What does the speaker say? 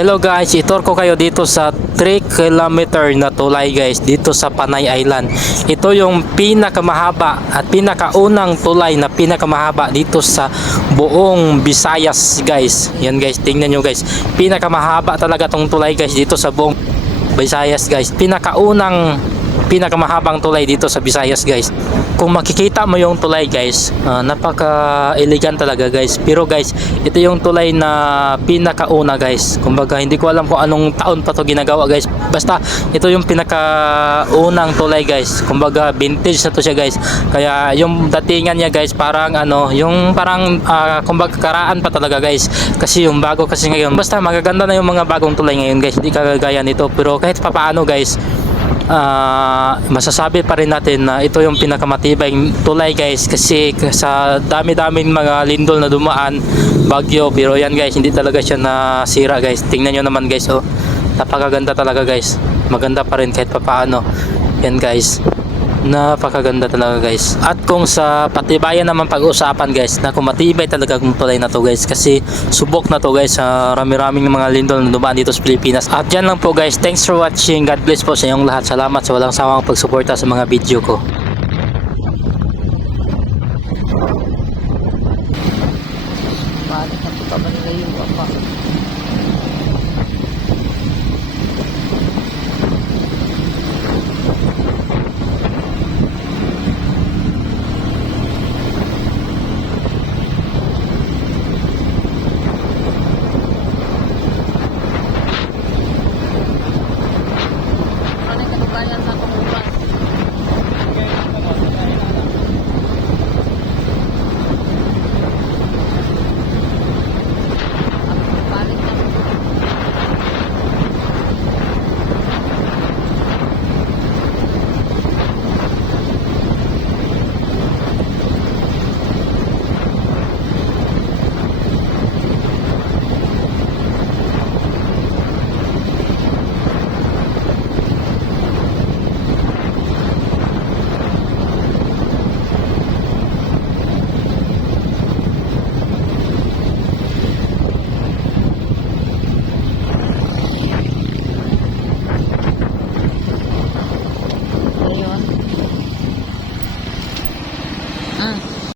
Hello guys, itur ko kayo dito sa 3 kilometer na tulay guys dito sa Panay Island. Ito yung pinakamahaba at pinakaunang tulay na pinakamahaba dito sa buong Visayas guys. Yan guys, tingnan nyo guys. Pinakamahaba talaga tong tulay guys dito sa buong Visayas guys. Pinakamahabang tulay dito sa Visayas guys. Kung makikita mo yung tulay guys, napaka-elegant talaga guys. Pero guys, ito yung tulay na pinakauna guys. Kumbaga hindi ko alam kung anong taon pa to ginagawa guys. Basta ito yung pinakaunang tulay guys. Kumbaga vintage na to siya guys. Kaya yung datingan niya guys parang kumbaga karaan pa talaga guys. Kasi yung bago kasi ngayon, basta magaganda na yung mga bagong tulay ngayon guys. Hindi kagaya nito. Pero kahit papaano guys, masasabi pa rin natin na ito yung pinakamatibay tulay guys, kasi sa dami-daming mga lindol na dumaan, bagyo, pero yan guys, hindi talaga siya nasira guys. Tingnan nyo naman guys, oh, napakaganda talaga guys, maganda pa rin kahit papaano. Yan guys, napakaganda talaga guys. At kung sa patibayan naman pag-usapan guys, na kung matibay talaga kung tulay na to guys, kasi subok na to guys sa rami-raming mga lindol na dumaan dito sa Pilipinas. At dyan lang po guys, thanks for watching, God bless po sa inyong lahat, salamat sa walang sawang pagsuporta sa mga video ko.